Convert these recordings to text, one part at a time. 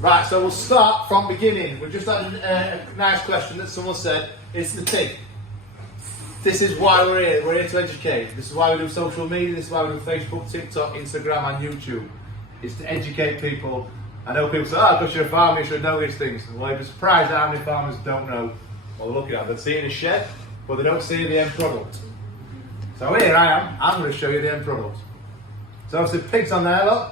Right, so we'll start from beginning. We've just had a nice question that someone said, it's the pig. This is why we're here. We're here to educate. This is why we do social media. This is why we do Facebook, TikTok, Instagram and YouTube. It's to educate people. I know people say, oh, because you're a farmer, you should know these things. Well, I'd be surprised at how many farmers don't know what they're looking at. They see it in a shed, but they don't see the end product. So here I am. I'm going to show you the end product. So obviously pigs on there, look.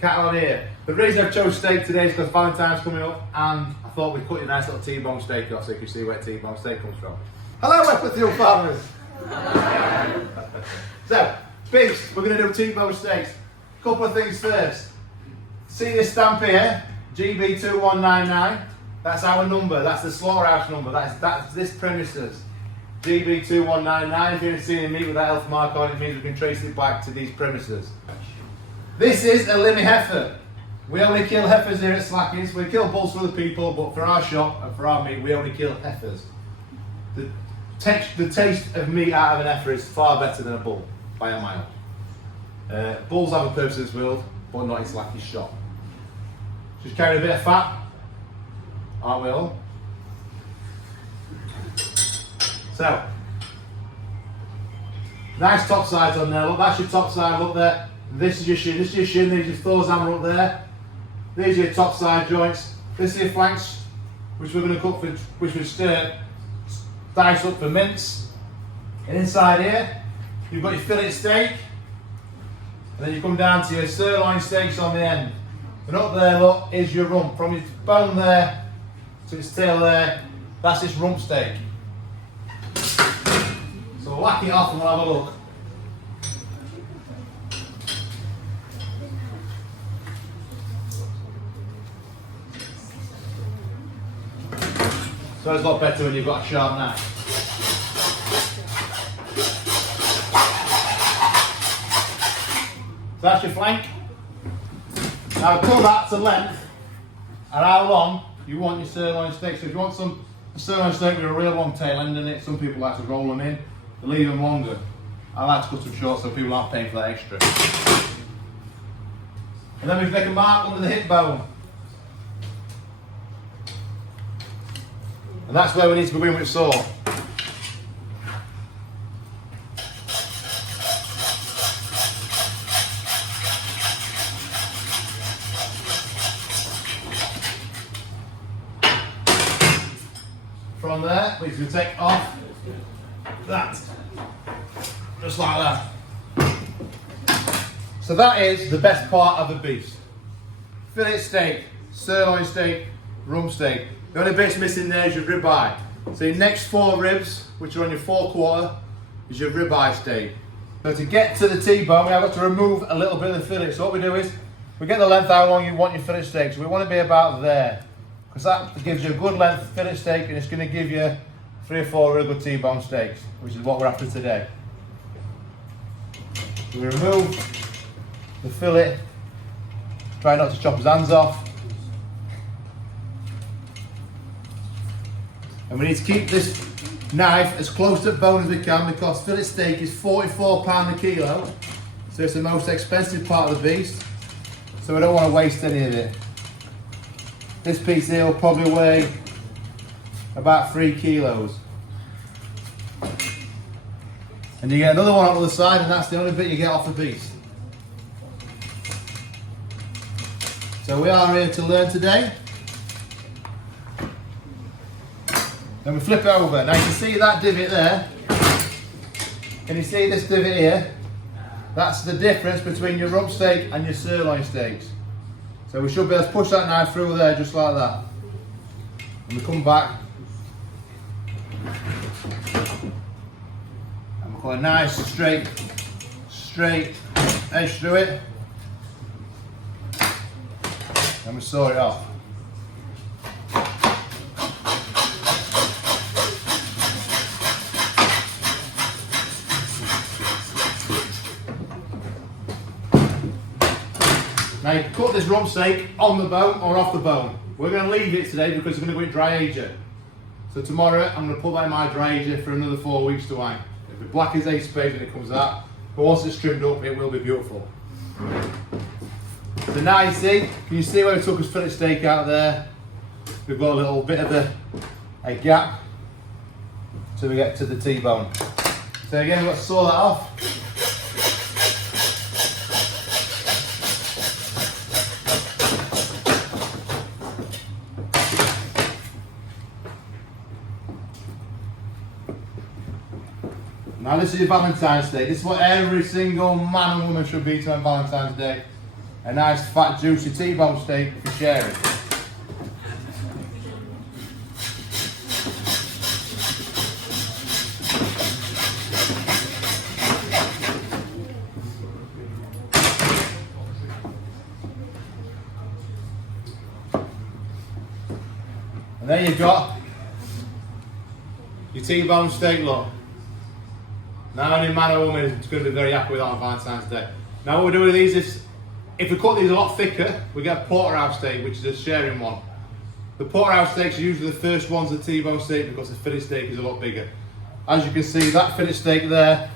Cattle on here. The reason I've chose steak today is because Valentine's coming up and I thought we'd cut a nice little T-bone steak off so you can see where T-bone steak comes from. Hello Epworth Young Farmers! So, pigs, we're going to do T-bone steaks. Couple of things first. See this stamp here, GB2199. That's our number, that's the slaughterhouse number, that's this premises. GB2199, if you're seeing meat with that elf mark on it, means we can trace it back to these premises. This is a limit heifer. We only kill heifers here at Slackings. We kill bulls for the people, but for our shop and for our meat, we only kill heifers. The taste of meat out of an heifer is far better than a bull, by a mile. Bulls have a purpose in this world, but not in Slacking's shop. Just carry a bit of fat, aren't we all? So, nice top sides on there. Look, that's your top side. Look there. This is your shin. This is your shin. There's your Thor's hammer up there. These are your top side joints. This is your flanks, which we're going to cook for, which we dice up for mince. And inside here, you've got your fillet steak. And then you come down to your sirloin steaks on the end. And up there, look, is your rump. From its bone there to its tail there, that's its rump steak. So we'll whack it off and we'll have a look. So it's a lot better when you've got a sharp knife. So that's your flank. Now cut that to length and how long you want your sirloin steak. So if you want a sirloin steak with a real long tail end in it, some people like to roll them in, they leave them longer. I like to cut them short so people aren't paying for that extra. And then we make a mark under the hip bone. And that's where we need to begin with saw. From there, we can take off that, just like that. So that is the best part of the beast. Fillet steak, sirloin steak, rump steak. The only bit missing there is your ribeye. So your next 4 ribs, which are on your 4/4, is your ribeye steak. So to get to the T-bone, we have got to remove a little bit of the fillet. So what we do is, we get the length how long you want your fillet steak. So we want to be about there. Because that gives you a good length fillet steak and it's going to give you 3 or 4 really good T-bone steaks, which is what we're after today. So we remove the fillet, try not to chop his hands off. And we need to keep this knife as close to the bone as we can because fillet steak is £44 a kilo. So it's the most expensive part of the beast. So we don't want to waste any of it. This piece here will probably weigh about 3 kilos. And you get another one on the other side and that's the only bit you get off the beast. So we are here to learn today. Then we flip it over. Now you can see that divot there. Can you see this divot here? That's the difference between your rump steak and your sirloin steaks. So we should be able to push that knife through there just like that. And we come back. And we've got a nice straight edge through it. And we saw it off. Now you can cut this rump steak on the bone or off the bone. We're going to leave it today because we're going to go in dry ager. So tomorrow I'm going to put that in my dry ager for another 4 weeks to hang. It'll be black as ace spade when it comes out, but once it's trimmed up it will be beautiful. So now you see, can you see where we took his fillet steak out there? We've got a little bit of a gap till we get to the T-bone. So again, we've got to saw that off. Now this is your Valentine's Day. This is what every single man and woman should be eating on Valentine's Day. A nice fat juicy T-bone steak for sharing. And there you've got your T-bone steak, look. Now any man or woman is going to be very happy with that on Valentine's Day. Now what we're doing with these is, if we cut these a lot thicker, we get a porterhouse steak, which is a sharing one. The porterhouse steaks are usually the first ones of the T-bone steak because the fillet steak is a lot bigger. As you can see, that fillet steak there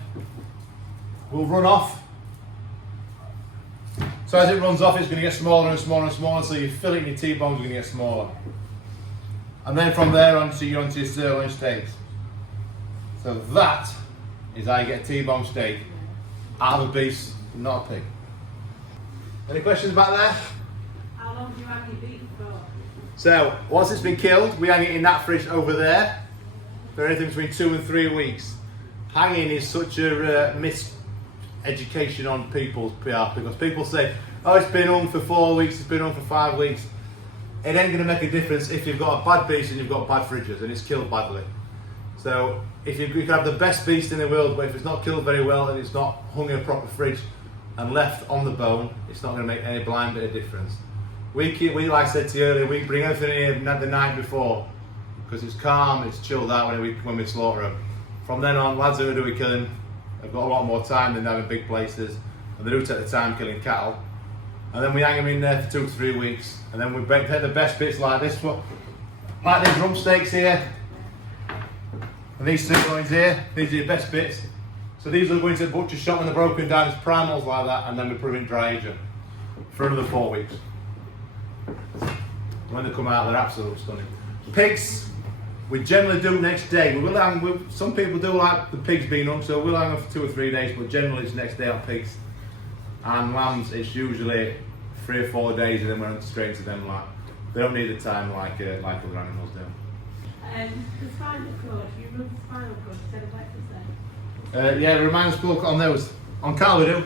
will run off. So as it runs off, it's going to get smaller and smaller and smaller, so your fillet and your T-bones are going to get smaller. And then from there onto your sirloin steaks. So that is how you get a T-bone steak out of a beast, not a pig. Any questions about there? How long do you hang your beef for? So, once it's been killed, we hang it in that fridge over there for anything between 2 and 3 weeks. Hanging is such a miseducation on people's PR, because people say, oh, it's been hung for 4 weeks, it's been hung for 5 weeks. It ain't going to make a difference if you've got a bad beast and you've got bad fridges and it's killed badly. So, if you can have the best beast in the world, but if it's not killed very well and it's not hung in a proper fridge and left on the bone, it's not going to make any blind bit of difference. We like I said to you earlier, we bring everything in here the night before because it's calm, it's chilled out when we slaughter them. From then on, lads who do we killing have got a lot more time than having big places, and they do take the time killing cattle. And then we hang them in there for 2 to 3 weeks, and then we take the best bits like this one, like these rump steaks here. And these sirloins here, these are your best bits. So these are going to the butcher shop and they're broken down as primals like that, and then we put them in dry agent for another 4 weeks. When they come out, they're absolutely stunning. Pigs, we generally do next day. We will hang, some people do like the pigs being hung, so we'll hang them for 2 or 3 days, but generally it's next day on pigs. And lambs, it's usually 3 or 4 days, and then we're straight to them. Like they don't need the time like other animals do. The spinal cord, you remove the spinal cord instead of breakfast then? Yeah, remind us to look on those. On cattle we do. You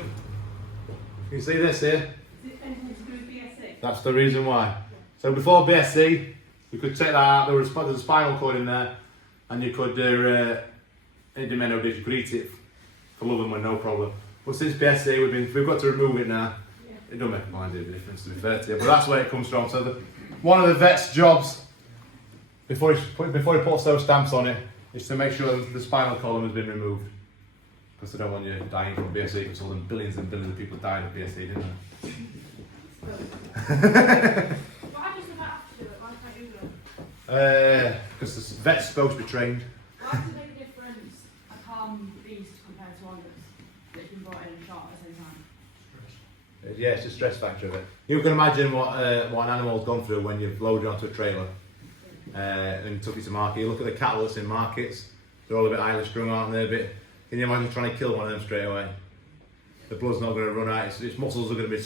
can see this here. Is it anything to do with BSC? That's the reason why. So before BSC, we could take that out. There's a spinal cord in there, and you could it didn't make no difference. You could eat it for love and money, no problem. But since BSC, we've got to remove it now. Yeah. It don't make a blind bit of difference, to be fair to you, but that's where it comes from. So one of the vet's jobs before he puts those stamps on it is to make sure the spinal column has been removed, because they don't want you dying from BSC, because all them billions and billions of people died of BSC, didn't they? Why does the vet have to do it? Why can't you do it? Because the vet's supposed to be trained. Why does it make a difference a calm beast compared to others that's been brought in and shot at the same time? Yeah, it's a stress factor of it. You can imagine what an animal's gone through when you've loaded onto a trailer and took it to market. You look at the cattle that's in markets, they're all a bit highly strung, aren't they? Can you imagine trying to kill one of them straight away? The blood's not going to run out, its muscles are going to be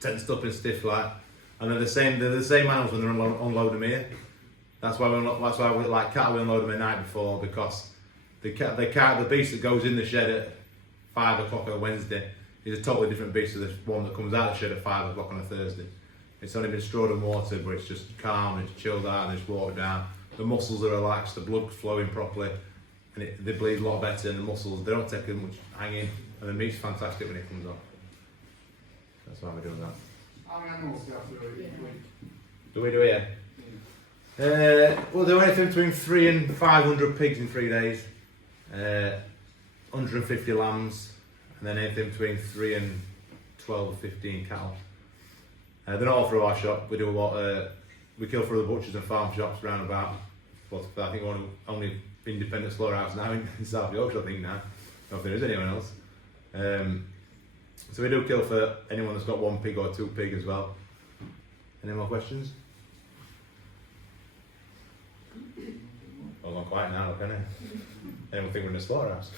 tensed up and stiff like. And they're the same animals when they're unload them here. That's why we like cattle, we unload them the night before, because the beast that goes in the shed at 5 o'clock on a Wednesday is a totally different beast to the one that comes out of the shed at 5 o'clock on a Thursday. It's only been strawed and watered, but it's just calm, and it's chilled out, and it's watered down. The muscles are relaxed, the blood's flowing properly, and they bleed a lot better, and the muscles, they don't take as much hanging, and the meat's fantastic when it comes off. That's why we're doing that. How many animals do you have to do each week? Do we do here? We'll do anything between 300 and 500 pigs in 3 days, 150 lambs, and then anything between 3 and 12 or 15 cattle. They're not all through our shop. We do a lot. We kill through the butchers and farm shops round about. But I think we're only independent slaughterhouse now in South Yorkshire. I think now, I don't know if there is anyone else. So we do kill for anyone that's got 1 pig or 2 pig as well. Any more questions? Well, I'm quiet now, can I? Anyone think we're in a slaughterhouse?